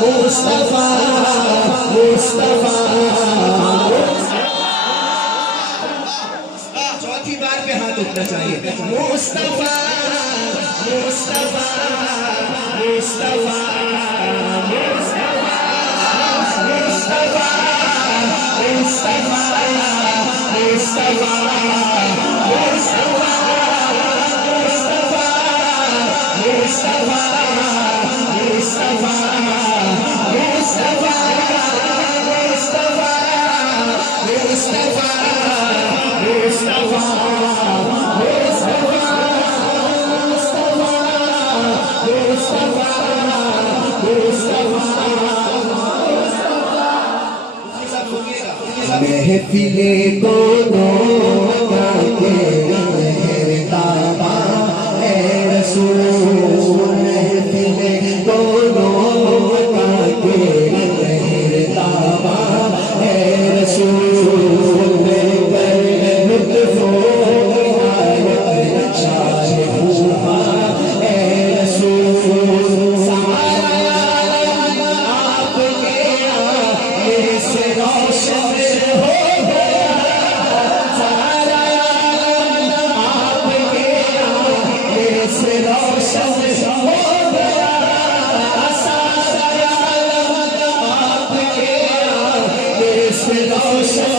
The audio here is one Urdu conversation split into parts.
مصطفیٰ مصطفیٰ چوتھی بار پہ ہاتھ اٹھنا چاہیے مصطفیٰ مصطفیٰ مصطفیٰ محفل دونوں کا کے مہرباں اے رسول محفل دونوں کا کے مہرباں اے رسول میں پر لطف و عنایت شاہ ہوا اے رسول سارا آپ کے آنے سے روشن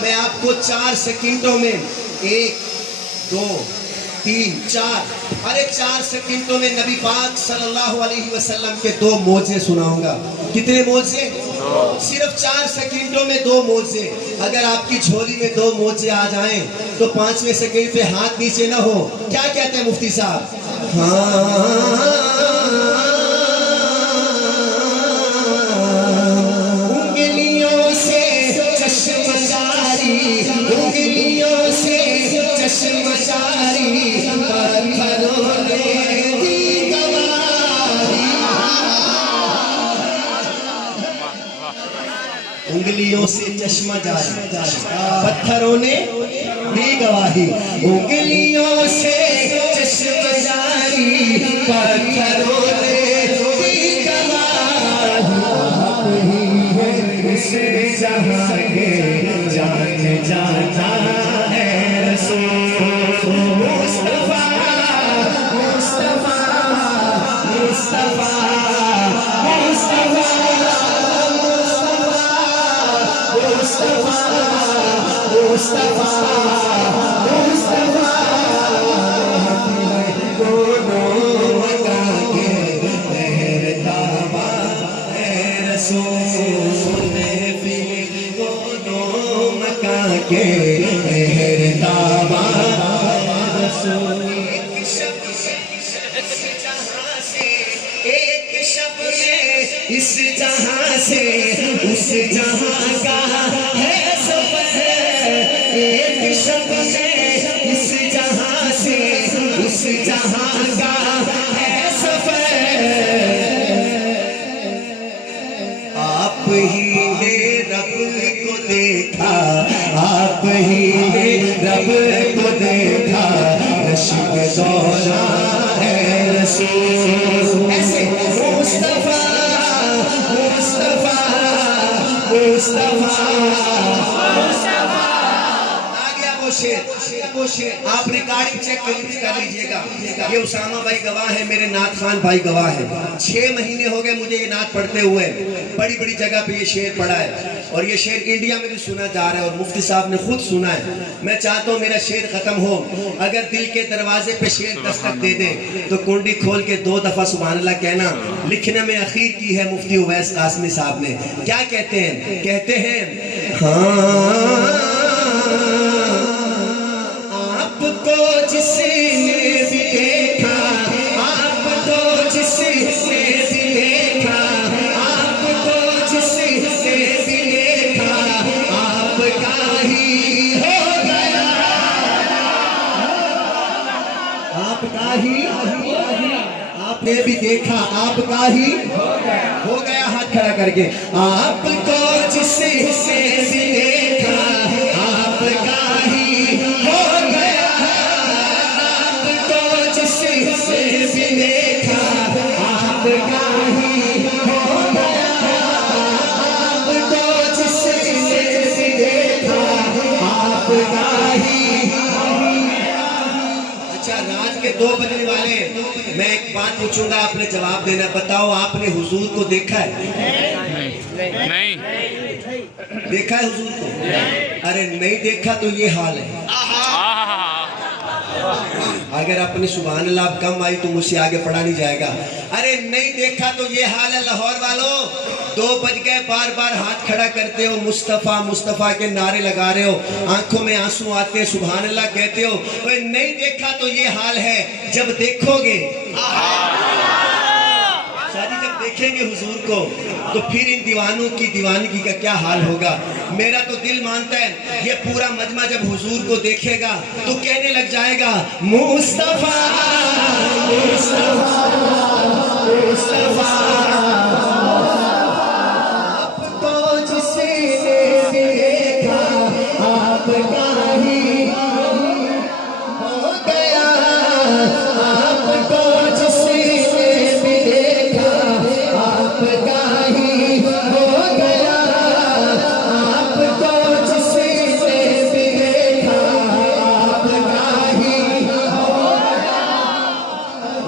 میں آپ کو 4 سیکنڈوں میں 1 2 3 4 ہر ایک 4 سیکنڈوں میں نبی پاک صلی اللہ علیہ وسلم کے 2 معجزے سناؤں گا. کتنے معجزے؟ صرف 4 سیکنڈوں میں 2 معجزے. اگر آپ کی جھولی میں 2 معجزے آ جائیں تو 5ویں سیکنڈ پہ ہاتھ نیچے نہ ہو. کیا کہتے ہیں مفتی صاحب؟ انگلیوں سے چشمہ جاری پتھروں نے دی گواہی. انگلیوں سے چشمہ جاری پتھروں نے دی گواہی. آپ ہی ہیں اس جہاں کے جان جانا ہے رسول مصطفیٰ مصطفیٰ مصطفیٰ اس جہاں سے اس جہاں کا ہے سفر. ایک شب میں اس جہاں سے اس جہاں کا ہے سفر. آپ ہی نے رب کو دیکھا آپ ہی نے رب کو دیکھا رشک دورہ ہے رسول. ایسے مصطفیٰ آپ ریکارڈنگ چیک کر لیجئے گا. یہ اسامہ بھائی گواہ ہیں, میرے نعت خان بھائی گواہ ہیں. 6 مہینے ہو گئے مجھے یہ نعت پڑھتے ہوئے. بڑی بڑی جگہ پہ یہ شعر پڑھا ہے اور یہ شعر انڈیا میں بھی سنا جا رہا ہے اور مفتی صاحب نے خود سنا ہے. میں چاہتا ہوں میرا شعر ختم ہو, اگر دل کے دروازے پہ شعر دستک دے دے تو کنڈی کھول کے 2 دفعہ سبحان اللہ کہنا. لکھنے میں اخیر کی ہے مفتی اویس قاسمی صاحب نے. کیا کہتے ہیں؟ کہتے ہیں ہاں آپ نے بھی دیکھا آپ کا ہی ہو گیا. ہاتھ کھڑا کر کے آپ کو جس سے بھی دیکھا آپ کا ہی ہو گیا. آپ کو جس سے بھی دیکھا آپ کا ہی ہو گیا. آپ کو جس سے بھی دیکھا آپ کا ہی. اچھا رات کے 2 بجنے والے میں ایک بات پوچھوں گا آپ نے جواب دینا. بتاؤ آپ نے حضور کو دیکھا ہے؟ نہیں دیکھا ہے حضور کو؟ ارے نہیں دیکھا تو یہ حال ہے. اگر اپنی سبحان اللہ اب کم آئی تو مجھ سے آگے پڑھا نہیں جائے گا. ارے نہیں دیکھا تو یہ حال ہے. لاہور والوں 2 بج گئے بار بار ہاتھ کھڑا کرتے ہو, مصطفیٰ مصطفیٰ کے نعرے لگا رہے ہو, آنکھوں میں آنسو آتے ہیں, سبحان اللہ کہتے ہو. نہیں دیکھا تو یہ حال ہے. جب دیکھو گے شادی جب دیکھیں گے حضور کو تو پھر ان دیوانوں کی دیوانگی کا کیا حال ہوگا. میرا تو دل مانتا ہے یہ پورا مجمع جب حضور کو دیکھے گا تو کہنے لگ جائے گا مصطفیٰ مصطفیٰ مصطفیٰ. آپ کو جس نے دیکھا آپ کا ہی ہو گیا. آپ کو جس نے بھی دیکھا آپ کا ہی ہو گیا. آپ کو جس نے بھی دیکھا آپ کا ہی ہو گیا.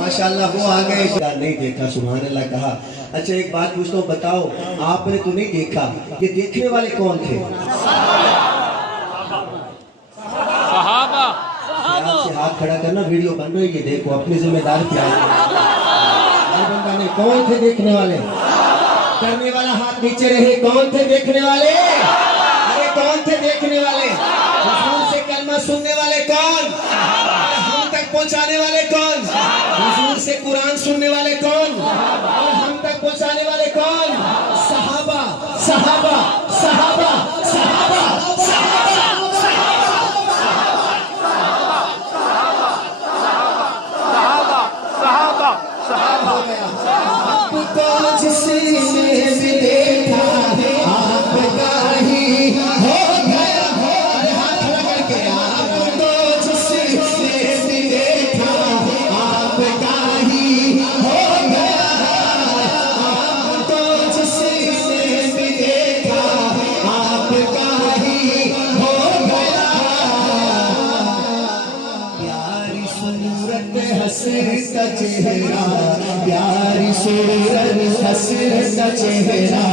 ماشاءاللہ وہ آ گئے. نہیں دیکھا سبحان اللہ کہا. اچھا ایک بات پوچھتا ہوں, بتاؤ آپ نے تو نہیں دیکھا, یہ دیکھنے والے کون تھے؟ صحابہ. آپ سے ہاتھ کھڑا کرنا, ویڈیو بن رہی ہے, دیکھو اپنی ذمہ داری پہ آئے. کون تھے دیکھنے والے؟ کرنے والا ہاتھ نیچے رہے. کون تھے دیکھنے والے؟ ارے کون تھے دیکھنے والے؟ حضور سے کلمہ سننے والے کون؟ ہم تک پہنچانے والے کون؟ حضور سے قرآن سننے والے کون؟ اور ہم تک پہنچانے والے کون؟ صحابہ صحابہ صحابہ صحابہ صحابہ. آپ کو جس نے بھی دیکھا آپ کا ہی ہو گیا. ہاتھ کھڑا کر کے آپ کو جس نے بھی دیکھا آپ کا ہی ہو گیا. آپ کو جس نے بھی دیکھا آپ کا ہی ہو گیا. پیاری صورت حسن کا چہرہ, پیاری صورت حسن کا چہرہ,